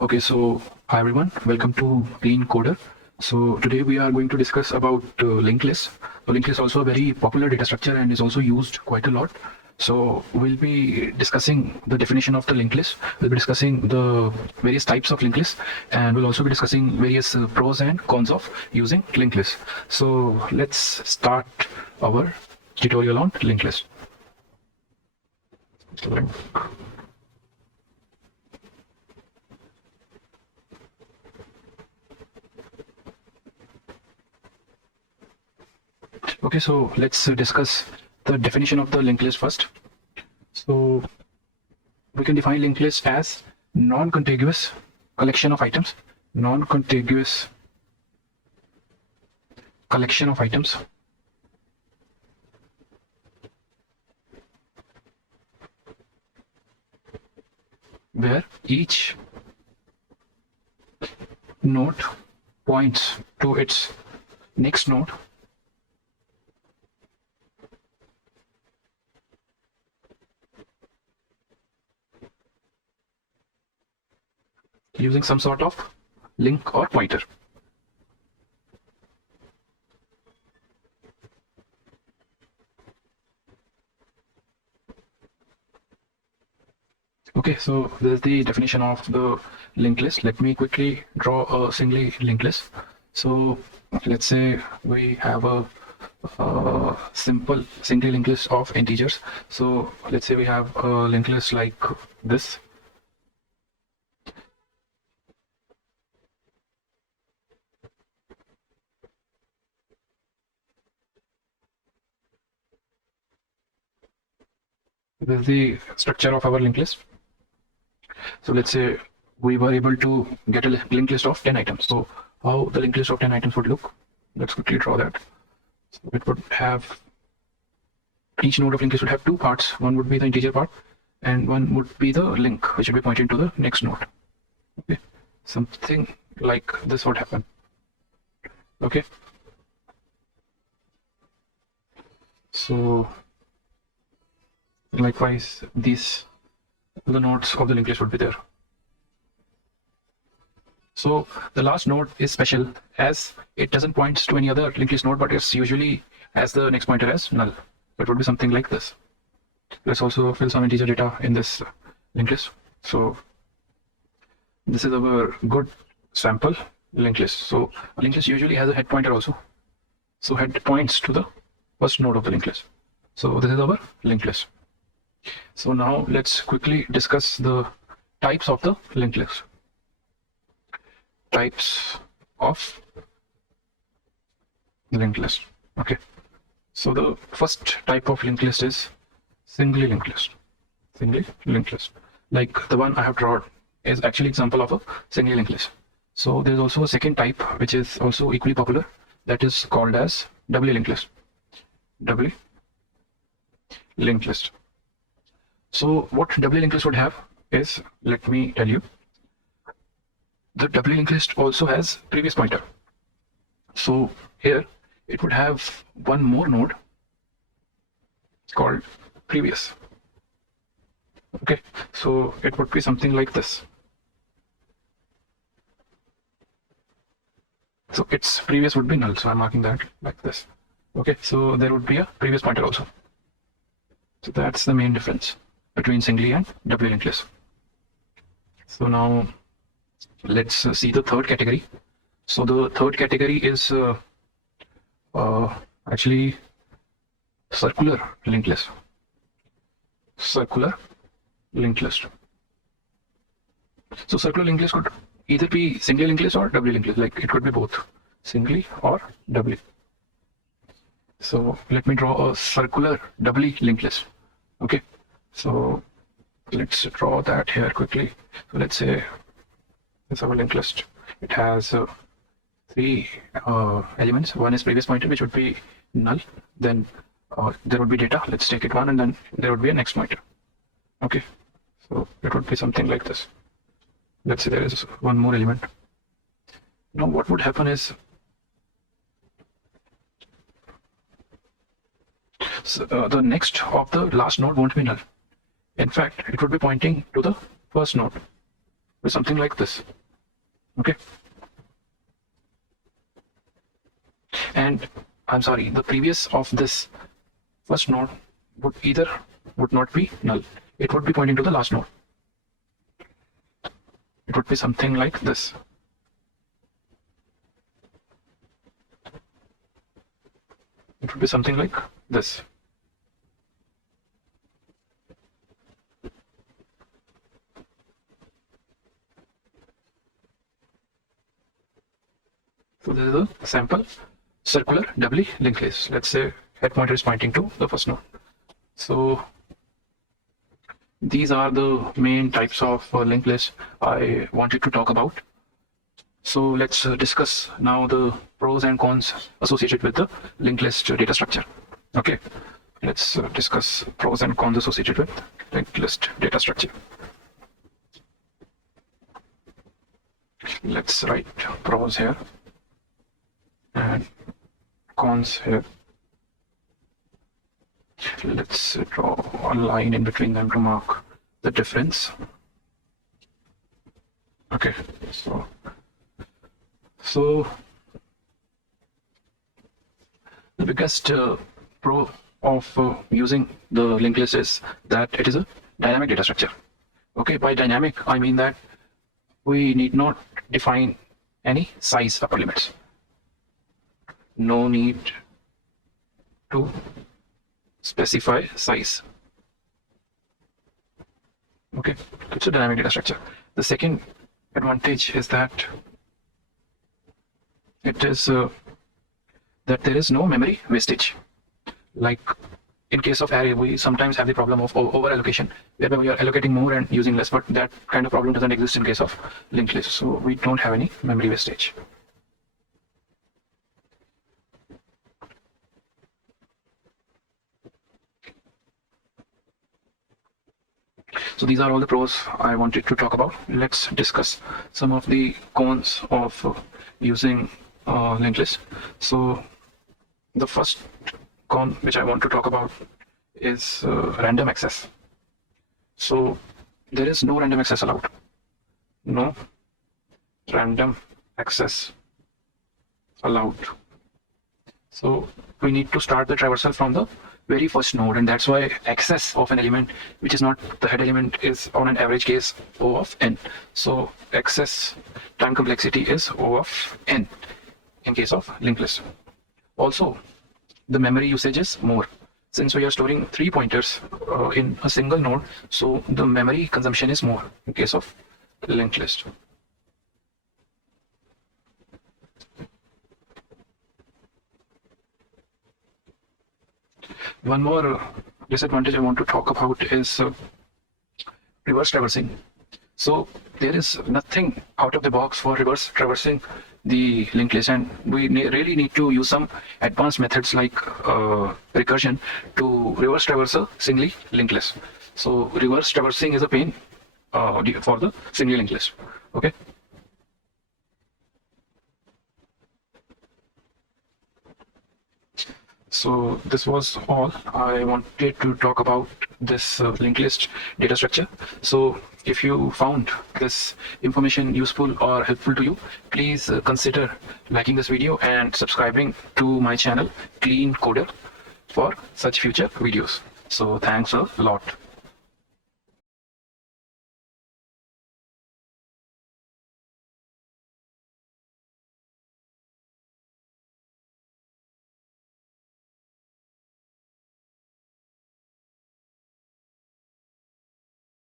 Okay, so hi everyone, welcome to Green Coder. So today we are going to discuss about linked list. So linked list is also a very popular data structure and is also used quite a lot. So we'll be discussing the definition of the linked list. We'll be discussing the various types of linked list, and we'll also be discussing various pros and cons of using linked list. So let's start our tutorial on linked list. Okay, so let's discuss the definition of the linked list first. So we can define linked list as non-contiguous collection of items, non-contiguous collection of items where each node points to its next node using some sort of link or pointer. Okay, so this is the definition of the linked list. Let me quickly draw a single linked list. So let's say we have a simple single linked list of integers. So let's say we have a linked list like this. This is the structure of our linked list. So let's say we were able to get a linked list of 10 items. So how the linked list of 10 items would look? Let's quickly draw that. So it would have, each node of linked list would have two parts. One would be the integer part and one would be the link, which would be pointing to the next node. Okay, something like this would happen. Okay, so likewise these the nodes of the linked list would be there. So the last node is special as it doesn't point to any other linked list node, but it's usually has the next pointer as null. It would be something like this. Let's also fill some integer data in this linked list. So this is our good sample linked list. So a linked list usually has a head pointer also. So head points to the first node of the linked list. So this is our linked list. So now let's quickly discuss the types of the linked list. Types of linked list. Okay, so the first type of linked list is single linked list. Single linked list, like the one I have drawn, is actually example of a single linked list. So there's also a second type which is also equally popular, that is called as doubly linked list. Doubly linked list. So what doubly linked list would have is, let me tell you, the doubly linked list also has previous pointer. So here it would have one more node called previous. Okay, so it would be something like this. So its previous would be null, so I'm marking that like this. Okay, so there would be a previous pointer also. So that's the main difference between singly and doubly linked list. So now let's see the third category. So the third category is actually circular linked list. Circular linked list. So circular linked list could either be single linked list or doubly linked list. Like it could be both, singly or doubly. So let me draw a circular doubly linked list. Okay, so let's draw that here quickly. So let's say this is our linked list. It has three elements. One is previous pointer, which would be null. Then there would be data. Let's take it one, and then there would be a next pointer. Okay, so it would be something like this. Let's say there is one more element. Now what would happen is, so, the next of the last node won't be null. In fact, it would be pointing to the first node. with something like this. Okay. And I'm sorry, the previous of this first node would not be null. It would be pointing to the last node. It would be something like this. It would be something like this. So this is a sample circular doubly linked list. Let's say head pointer is pointing to the first node. So these are the main types of linked lists I wanted to talk about. So let's discuss now the pros and cons associated with the linked list data structure. Okay, let's discuss pros and cons associated with linked list data structure. Let's write pros here and cons here. Let's draw a line in between them to mark the difference. Okay, so the biggest pro of using the linked list is that it is a dynamic data structure. Okay, by dynamic I mean that we need not define any size upper limits. No need to specify size. Okay, it's a dynamic data structure. The second advantage is that it is that there is no memory wastage. Like in case of array, we sometimes have the problem of over allocation, whereby we are allocating more and using less, but that kind of problem doesn't exist in case of linked list. So we don't have any memory wastage. So these are all the pros I wanted to talk about. Let's discuss some of the cons of using linked list. So the first con which I want to talk about is random access. So there is no random access allowed. No random access allowed. So we need to start the traversal from the very first node, and that's why access of an element which is not the head element is on an average case O of n. So access time complexity is O of n in case of linked list. Also, the memory usage is more. Since we are storing 3 pointers in a single node, so the memory consumption is more in case of linked list. One more disadvantage I want to talk about is reverse traversing. So there is nothing out of the box for reverse traversing the linked list, and we really need to use some advanced methods like recursion to reverse traverse a singly linked list. So reverse traversing is a pain for the singly linked list. Okay. So this was all I wanted to talk about this linked list data structure. So if you found this information useful or helpful to you, please consider liking this video and subscribing to my channel Clean Coder for such future videos. So thanks a lot.